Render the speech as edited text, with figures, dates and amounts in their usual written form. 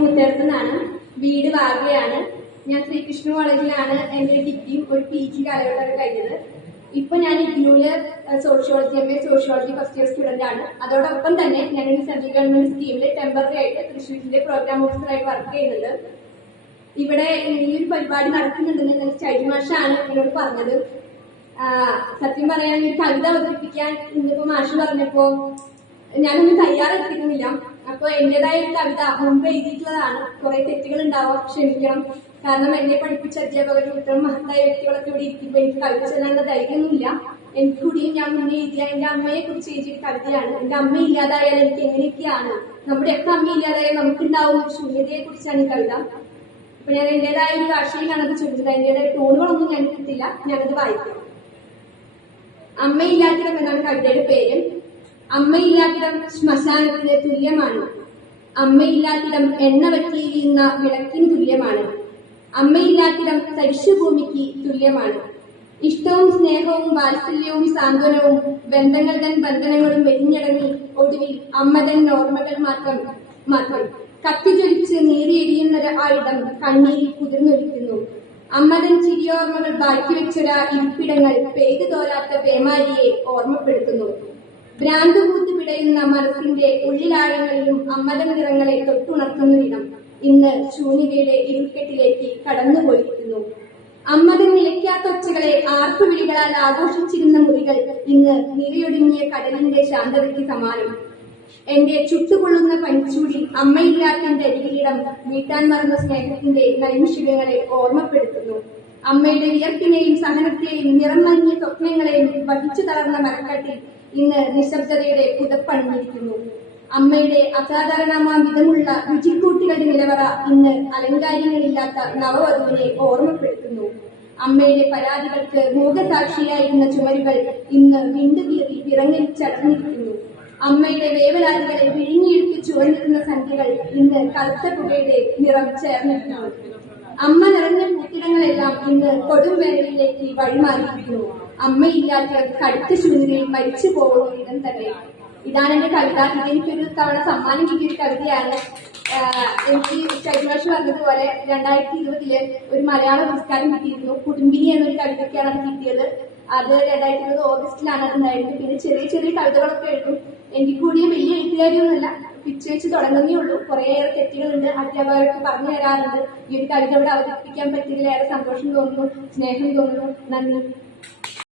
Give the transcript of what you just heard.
മൂത്തേടത്തുനിന്നാണ്. വീട് വാഗയാണ്. ഞാൻ ശ്രീകൃഷ്ണ കോളേജിലാണ് എൻ്റെ ഡിഗ്രിയും ഒരു PG കാലഘട്ടം കഴിഞ്ഞത്. ഇപ്പൊ ഞാൻ ഇഗ്നൂല് sociology MA sociology first year student ആണ്. അതോടൊപ്പം തന്നെ ഞാനൊരു സെൻട്രൽ ഗവൺമെന്റ് സ്കീമില് ടെമ്പററി ആയിട്ട് തൃശ്ശൂരിന്റെ പ്രോഗ്രാം ഓഫീസറായിട്ട് വർക്ക് ചെയ്യുന്നുണ്ട്. ഇവിടെ ഈ ഒരു പരിപാടി നടക്കുന്നുണ്ടെന്ന് ചൈൽഡ് മാഷാണ് എന്നോട് പറഞ്ഞത്. സത്യം പറയാണെങ്കിൽ ഒരു കവിത അവതരിപ്പിക്കാൻ ഇന്നിപ്പോ മാഷ് പറഞ്ഞപ്പോ ഞാനൊന്നും തയ്യാറെടുത്തിരുന്നില്ല. അപ്പൊ എന്റേതായ ഒരു കവിത മുമ്പ് എഴുതിയിട്ടുള്ളതാണ്. കുറെ തെറ്റുകൾ ഉണ്ടാവാം, ക്ഷമിക്കണം. കാരണം എന്നെ പഠിപ്പിച്ച അധ്യാപകരും ഇത്തരം മഹത്തായ വ്യക്തികളൊക്കെ ഇവിടെ ഇരിക്കുമ്പോൾ എനിക്ക് കവിത ചെല്ലാനുള്ള ധൈര്യമൊന്നുമില്ല. എനിക്ക് കൂടിയും ഞാൻ മുന്നേ എഴുതിയ എന്റെ അമ്മയെ കുറിച്ച് എഴുതിയൊരു കവിതയാണ്. എന്റെ അമ്മ ഇല്ലാതായാൽ എനിക്ക് എങ്ങനെയൊക്കെയാണ്, നമ്മുടെയൊക്കെ അമ്മ ഇല്ലാതായാൽ നമുക്കുണ്ടാവുന്ന ഒരു ശൂന്യതയെ കുറിച്ചാണ് ഈ കവിത. അപ്പൊ ഞാൻ എന്റേതായ ഒരു ഭാഷയിലാണ് അത് ചൊല്ലുന്നത്. എന്റേതായ ടോണുകളൊന്നും ഞാൻ കിട്ടില്ല. ഞാനത് വായിക്കാം. അമ്മയില്ലാത്തിടം എന്നാണ് കവിതയുടെ പേര്. അമ്മയില്ലാത്തിടം ശ്മശാനത്തിന് തുല്യമാണ്. അമ്മയില്ലാത്തിടം എണ്ണ വറ്റിയിരിക്കുന്ന വിളക്കിന് തുല്യമാണ്. അമ്മയില്ലാത്തിടം തരിശുഭൂമിക്ക് തുല്യമാണ്. ഇഷ്ടവും സ്നേഹവും വാത്സല്യവും സാന്ത്വനവും ബന്ധങ്ങൾ തൻ ബന്ധനങ്ങളും വെരിഞ്ഞടങ്ങി ഒടുവിൽ അമ്മ തൻ ഓർമ്മകൾ മാത്രം കത്തിജ്വലിച്ച് നീറിയെരിയുന്നൊരു ആയുധം കണ്ണീരിൽ കുതിർന്നൊലിക്കുന്നു. അമ്മതൻ ചിരിയോർമ്മകൾ ബാക്കി വെച്ചൊരാ ഇരിപ്പിടങ്ങൾ പെയ്തു തോരാത്ത പേമാരിയെ ഓർമ്മപ്പെടുത്തുന്നു. ഭ്രാന്തുകൂത്ത് പിടയുന്ന മനസ്സിന്റെ ഉള്ളിലാഴങ്ങളിലും അമ്മതൻ നിറങ്ങളെ തൊട്ടുണർത്തുന്ന ഇടം ഇന്ന് ശൂന്യതയുടെ ഇരുൾക്കെട്ടിലേക്ക് കടന്നുപോയിരിക്കുന്നു. അമ്മതൻ നിലയ്ക്കാത്ത ഒച്ചകളെ ആർപ്പുവിളികളാൽ ആഘോഷിച്ചിരുന്ന മുറികൾ ഇന്ന് നിറയൊടുങ്ങിയ കടലിന്റെ ശാന്തതയ്ക്ക് സമാനം. എന്റെ ചുട്ടുകൊള്ളുന്ന പനിച്ചൂടിൽ അമ്മയില്ലാത്ത എന്റെ അരികിലിടം വീട്ടാൻ മറന്ന സ്നേഹത്തിന്റെ നൈമിഷികങ്ങളെ ഓർമ്മപ്പെടുത്തുന്നു. അമ്മയുടെ വിയർപ്പിനെയും സഹനത്തെയും നിറം മങ്ങിയ സ്വപ്നങ്ങളെയും വഹിച്ചു തളർന്ന മരക്കാട്ടിൽ ഇന്ന് നിശബ്ദതയുടെ പുതപ്പണിഞ്ഞിരിക്കുന്നു. അമ്മയുടെ അസാധാരണമാം വിധമുള്ള രുചിക്കൂട്ടുകളുടെ നിലവറ ഇന്ന് അലങ്കാരങ്ങളില്ലാത്ത നവവധുവിനെ ഓർമ്മപ്പെടുത്തുന്നു. അമ്മയുടെ പരാതികൾക്ക് മൂകസാക്ഷിയായിരുന്ന ചുമരുകൾ ഇന്ന് വിണ്ടുകീറി വിറങ്ങലിച്ചടർന്നിരിക്കുന്നു. അമ്മയുടെ വേവലാതികളെ വിഴിഞ്ഞെടുത്ത് ചുവന്നിരുന്ന സന്ധ്യകൾ ഇന്ന് കറുത്ത പുകയുടെ നിറം ചേർന്നിരിക്കുന്നു. അമ്മ നിറഞ്ഞ പൂത്തിടങ്ങളെല്ലാം ഇന്ന് കൊടും വേനലിലേക്ക് വഴിമാറിയിരിക്കുന്നു. അമ്മയില്ലാത്ത കടുത്ത ശൂന്യതയിൽ മരിച്ചു പോകുന്ന ഇടം തന്നെ. ഇതാണ് എന്റെ കവിത. ഇതെനിക്കൊരു തവണ സമ്മാനം കിട്ടിയൊരു കവിതയാണ്. എനിക്ക് ചൈതന്യമാഷ് പറഞ്ഞതുപോലെ 2020 ഒരു മലയാള പുരസ്കാരം കിട്ടിയിരുന്നു. കുടുംബിനി എന്നൊരു കവിതയ്ക്കാണ് അത് കിട്ടിയത്. അത് 2020 ഓഗസ്റ്റിലാണ് അത് ഉണ്ടായിരുന്നത്. പിന്നെ ചെറിയ ചെറിയ കവിതകളൊക്കെ എഴുതും. എനിക്ക് കൂടിയ വലിയ എഴുത്തുകാരിയൊന്നുമല്ല, പിച്ച് വെച്ച് തുടങ്ങുന്നേ ഉള്ളൂ. കുറേയേറെ തെറ്റുകളുണ്ട്, അധ്യാപകർക്ക് പറഞ്ഞു തരാറുണ്ട്. ഈ ഒരു കവിത ഇവിടെ അവതരിപ്പിക്കാൻ പറ്റിയതിലേറെ സന്തോഷം തോന്നുന്നു, സ്നേഹം തോന്നുന്നു. നന്ദി.